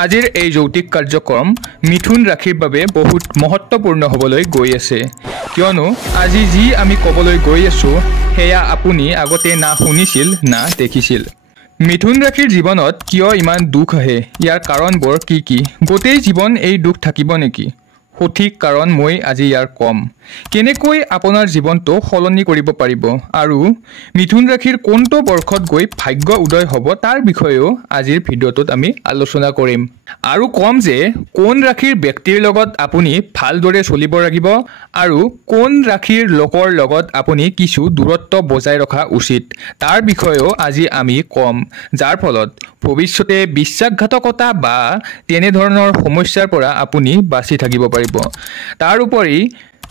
আজিৰ এই যৌতিক কাৰ্যক্ৰম মিথুন ৰাশিৰ বাবে বহুত মহত্বপূৰ্ণ হ'বলৈ গৈ আছে কিয়নো আজি যি আমি ক'বলৈ গৈ আছো হেয়া আপুনি আগতে না শুনিছিল না দেখিছিল মিথুন ৰাশিৰ জীৱনত কিয় ইমান দুখ আহে ইয়াৰ কাৰণবোৰ কি গোটেই জীৱন এই দুখ থাকিব নেকি সঠিক কাৰণ মই আজি ইয়াৰ কম কেনেকৈ আপোনাৰ জীৱনটো সলনি কৰিব পাৰিব আৰু মিথুন ৰাশিৰ কোনটো বৰ্ষত গৈ ভাগ্য উদয় হ'ব তাৰ বিষয়েও আজিৰ ভিডিঅ'টোত আমি আলোচনা কৰিম আৰু কম যে কোন ৰাশিৰ ব্যক্তিৰ লগত আপুনি ভালদৰে চলিব লাগিব আৰু কোন ৰাশিৰ লোকৰ লগত আপুনি কিছু দূৰত্ব বজাই ৰখা উচিত তাৰ বিষয়েও আজি আমি কম যাৰ ফলত ভৱিষ্যতে বিশ্বাসঘাতকতা বা তেনে ধৰণৰ সমস্যাৰ পৰা আপুনি বাচি থাকিব পাৰিব তাৰ উপৰি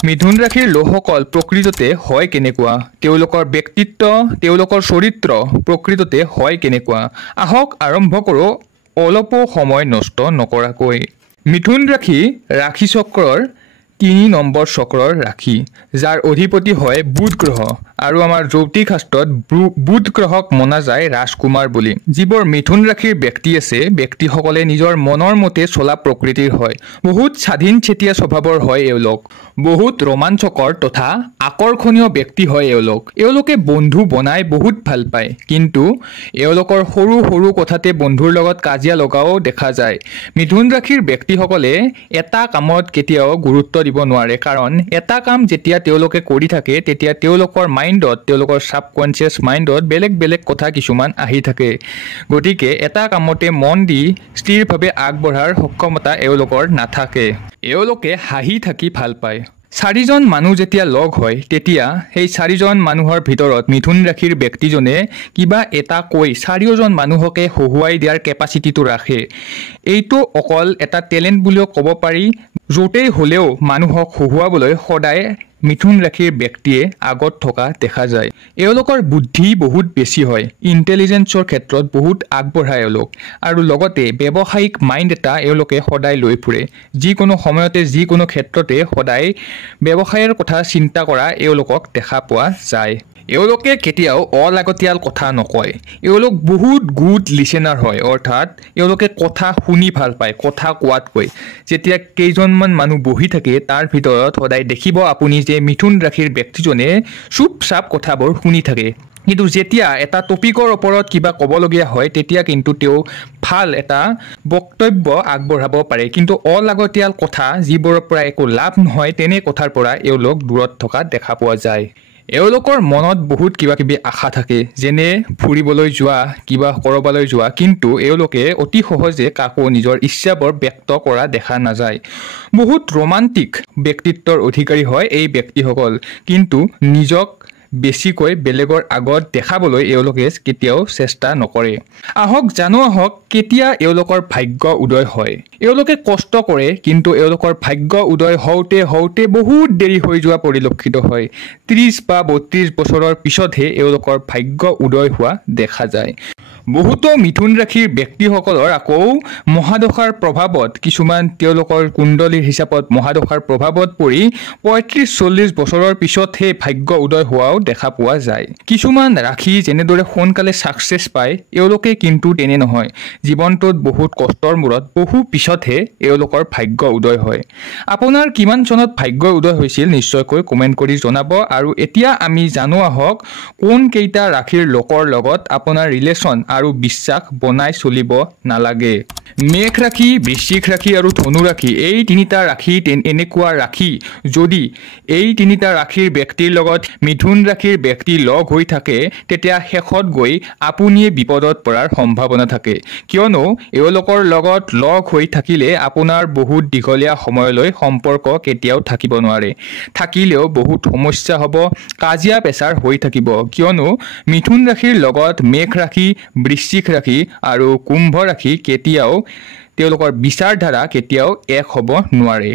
মিথুন ৰাশিৰ লোকসকল প্ৰকৃততে হয় কেনেকুৱা তেওঁলোকৰ ব্যক্তিত্ব তেওঁলোকৰ চৰিত্ৰ প্ৰকৃততে হয় কেনেকুৱা আহক আৰম্ভ কৰোঁ অলপো সময় নষ্ট নকৰাকৈ মিথুন ৰাশি ৰাশি চক্ৰৰ 3 নম্বৰ চক্ৰৰ ৰাশি যাৰ অধিপতি হয় বুধ গ্ৰহ আৰু আমাৰ জ্যোতিষ শাস্ত্ৰত বুধ গ্ৰহক মনা যায় ৰাজকুমাৰ বুলি যিবোৰ মিথুন ৰাশিৰ ব্যক্তি আছে ব্যক্তিসকলে নিজৰ মনৰ মতে চলা প্ৰকৃতিৰ হয় বহুত স্বাধীন চেতিয়া স্বভাৱৰ হয় এওঁলোক বহুত ৰোমাঞ্চকৰ তথা আকৰ্ষণীয় ব্যক্তি হয় এওঁলোকে বন্ধু বনাই বহুত ভাল পায় কিন্তু এওঁলোকৰ সৰু সৰু কথাতে বন্ধুৰ লগত কাজিয়া লগাও দেখা যায় মিথুন ৰাশিৰ ব্যক্তিসকলে এটা কামত কেতিয়াও গুৰুত্ব দিব নোৱাৰে কাৰণ এটা কাম যেতিয়া তেওঁলোকে কৰি থাকে তেতিয়া তেওঁলোকৰ মাইণ্ডত তেওঁলোকৰ সাবকনচিয়াস মাইণ্ডত বেলেগ কথা কিছুমান আহি থাকে গতিকে এটা কামতে মন দি স্থিৰভাৱে আগবঢ়াৰ সক্ষমতা এওঁলোকৰ নাথাকে এওঁলোকে হাঁহি থাকি ভাল পায় চাৰিজন মানুহ যেতিয়া লগ হয় তেতিয়া সেই চাৰিজন মানুহৰ ভিতৰত মিথুন ৰাশিৰ ব্যক্তিজনে কিবা এটা কৈ চাৰিওজন মানুহকে হহুৱাই দিয়াৰ কেপাচিটিটো ৰাখে এইটো অকল এটা টেলেণ্ট বুলিও ক'ব পাৰি য'তেই হ'লেও মানুহক হহুৱাবলৈ সদায় মিথুন ৰাশিৰ ব্যক্তিয়ে আগত থকা দেখা যায় এওঁলোকৰ বুদ্ধি বহুত বেছি হয় ইন্টেলিজেন্সৰ ক্ষেত্ৰত বহুত আগবঢ়া এওঁলোক আৰু লগতে ব্যৱসায়িক মাইণ্ড এটা এওঁলোকে সদায় লৈ ফুৰে যিকোনো সময়তে যিকোনো ক্ষেত্ৰতে সদায় ব্যৱসায়ৰ কথা চিন্তা কৰা এওঁলোকক দেখা পোৱা যায় এওঁলোকে কেতিয়াও অলাগতিয়াল কথা নকয় এওঁলোক বহুত গুড লিসেনাৰ হয় অৰ্থাৎ এওঁলোকে কথা শুনি ভাল পায় কথা কোৱাতকৈ যেতিয়া কেইজনমান মানুহ বহি থাকে তাৰ ভিতৰত সদায় দেখিব আপুনি যে মিথুন ৰাশিৰ ব্যক্তিজনে চুপচাপ কথাবোৰ শুনি থাকে কিন্তু যেতিয়া এটা টপিকৰ ওপৰত কিবা ক'বলগীয়া হয় তেতিয়া কিন্তু তেওঁ ভাল এটা বক্তব্য আগবঢ়াব পাৰে কিন্তু অলাগতিয়াল কথা যিবোৰৰ পৰা একো লাভ নহয় তেনে কথাৰ পৰা এওঁলোক দূৰত থকা দেখা পোৱা যায় এওঁলোকৰ মনত বহুত কিবা আশা থাকে যেনে ফুৰিবলৈ যোৱা কিবা কৰবালৈ যোৱা কিন্তু এওঁলোকে অতি সহজে কাকো নিজৰ ইচ্ছাবোৰ ব্যক্ত কৰা দেখা নাযায় বহুত ৰোমান্টিক ব্যক্তিত্বৰ অধিকাৰী হয় এই ব্যক্তিসকল কিন্তু নিজক বেছিকৈ বেলেগৰ আগত দেখাবলৈ এওঁলোকে কেতিয়াও চেষ্টা নকৰে আহক কেতিয়া এওঁলোকৰ ভাগ্য উদয় হয় এওঁলোকে কষ্ট কৰে কিন্তু এওঁলোকৰ ভাগ্য উদয় হওঁতে বহুত দেৰি হৈ যোৱা পৰিলক্ষিত হয় 30 বা 32 বছৰৰ পিছতহে এওঁলোকৰ ভাগ্য উদয় হোৱা দেখা যায় বহুতো মিথুন ৰাশিৰ ব্যক্তিসকলৰ আকৌ মহাদশাৰ প্ৰভাৱত কিছুমান তেওঁলোকৰ কুণ্ডলীৰ হিচাপত মহাদশাৰ প্ৰভাৱত পৰি 35-40 বছৰৰ পিছতহে ভাগ্য উদয় হোৱাও দেখা পোৱা যায় কিছুমান ৰাশি যেনেদৰে সোনকালে সাকসেস পায় এওঁলোকে কিন্তু তেনে নহয় জীৱনটোত বহুত কষ্টৰ মূৰত বহু পিছতহে এওঁলোকৰ ভাগ্য উদয় হয় আপোনাৰ কিমান চনত ভাগ্য উদয় হৈছিল নিশ্চয়কৈ কমেন্ট কৰি জনাব আৰু এতিয়া আমি জানো আহক কোন কেইটা ৰাশিৰ লোকৰ লগত আপোনাৰ ৰিলেচন আৰু বিশ্বাস বনাই চলিব নালাগে মেঘ ৰাশি বৃশ্চিক ৰাশি আৰু ধনু ৰাশি এই তিনিটা ৰাশি এনেকুৱা ৰাশি যদি এই তিনিটা ৰাশিৰ ব্যক্তিৰ লগত মিথুন ৰাশিৰ ব্যক্তি লগ হৈ থাকে তেতিয়া শেষত গৈ আপুনিয়ে বিপদত পৰাৰ সম্ভাৱনা থাকে কিয়নো এওঁলোকৰ লগত লগ হৈ থাকিলে আপোনাৰ বহুত দীঘলীয়া সময়লৈ সম্পৰ্ক কেতিয়াও থাকিব নোৱাৰে থাকিলেও বহুত সমস্যা হ'ব কাজিয়া পেচাৰ হৈ থাকিব কিয়নো মিথুন ৰাশিৰ লগত মেঘ ৰাশি বৃশ্চিক ৰাশি আৰু কুম্ভ ৰাশি কেতিয়াও তেওঁলোকৰ বিচাৰধাৰা কেতিয়াও এক হ'ব নোৱাৰে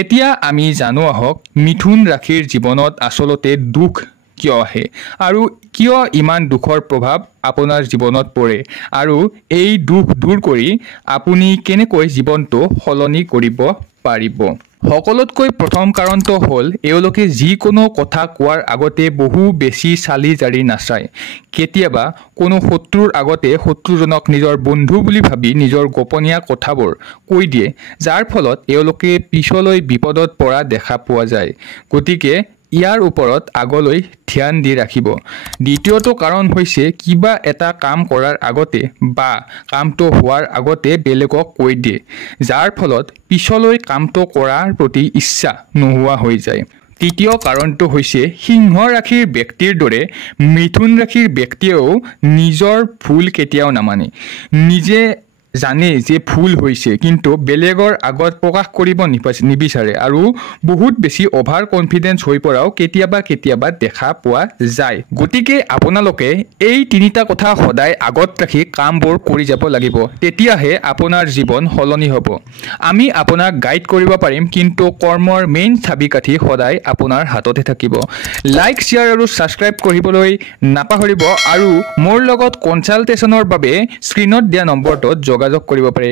এতিয়া আমি জানো আহক মিথুন ৰাশিৰ জীৱনত আসলতে দুখ কিয় আহে আৰু কিয় ইমান দুখৰ প্ৰভাৱ আপোনাৰ জীৱনত পৰে আৰু এই দুখ দূৰ কৰি আপুনি কেনেকৈ জীৱনটো সলনি কৰিব পাৰিব সকলোতকৈ প্ৰথম কাৰণটো হ'ল এওঁলোকে যিকোনো কথা কোৱাৰ আগতে বহু বেছি চালি জাৰি নাচায়। কেতিয়াবা কোনো শত্ৰুৰ আগতে শত্ৰুজনক নিজৰ বন্ধু বুলি ভাবি নিজৰ গোপনীয় কথাবোৰ কৈ দিয়ে, যাৰ ফলত এওঁলোকে পিছলৈ বিপদত পৰা দেখা পোৱা যায়। গতিকে ইয়াৰ ওপৰত আগলৈ ধ্যান দি ৰাখিব। দ্বিতীয়টো কাৰণ হৈছে কিবা এটা কাম কৰাৰ আগতে বা কামটো হোৱাৰ আগতে বেলেগক কৈ দিয়ে, যাৰ ফলত পিছলৈ কামটো কৰাৰ প্ৰতি ইচ্ছা নোহোৱা হৈ যায়। তৃতীয় কাৰণটো হৈছে সিংহ ৰাশিৰ ব্যক্তিৰ দৰে মিথুন ৰাশিৰ ব্যক্তিয়েও নিজৰ ভুল কেতিয়াও নামানে। নিজে জানে যে ভুল হৈছে কিন্তু বেলেগৰ আগত প্ৰকাশ কৰিব নিবিচাৰে আৰু বহুত বেছি অভাৰ কনফিডেন্স হৈ পৰাও কেতিয়াবা দেখা পোৱা যায়। গতিকে আপোনালোকে এই তিনিটা কথা সদায় আগত ৰাখি কামবোৰ কৰি যাব লাগিব, তেতিয়াহে আপোনাৰ জীৱন সলনি হ'ব। আমি আপোনাক গাইড কৰিব পাৰিম, কিন্তু কৰ্মৰ মেইন চাবিকাঠি সদায় আপোনাৰ হাততে থাকিব। লাইক, শ্বেয়াৰ আৰু ছাবস্ক্ৰাইব কৰিবলৈ নাপাহৰিব আৰু মোৰ লগত কনচালটেশ্যনৰ বাবে স্ক্ৰীনত দিয়া নম্বৰটোত যোগাযোগ কৰিব পাৰে।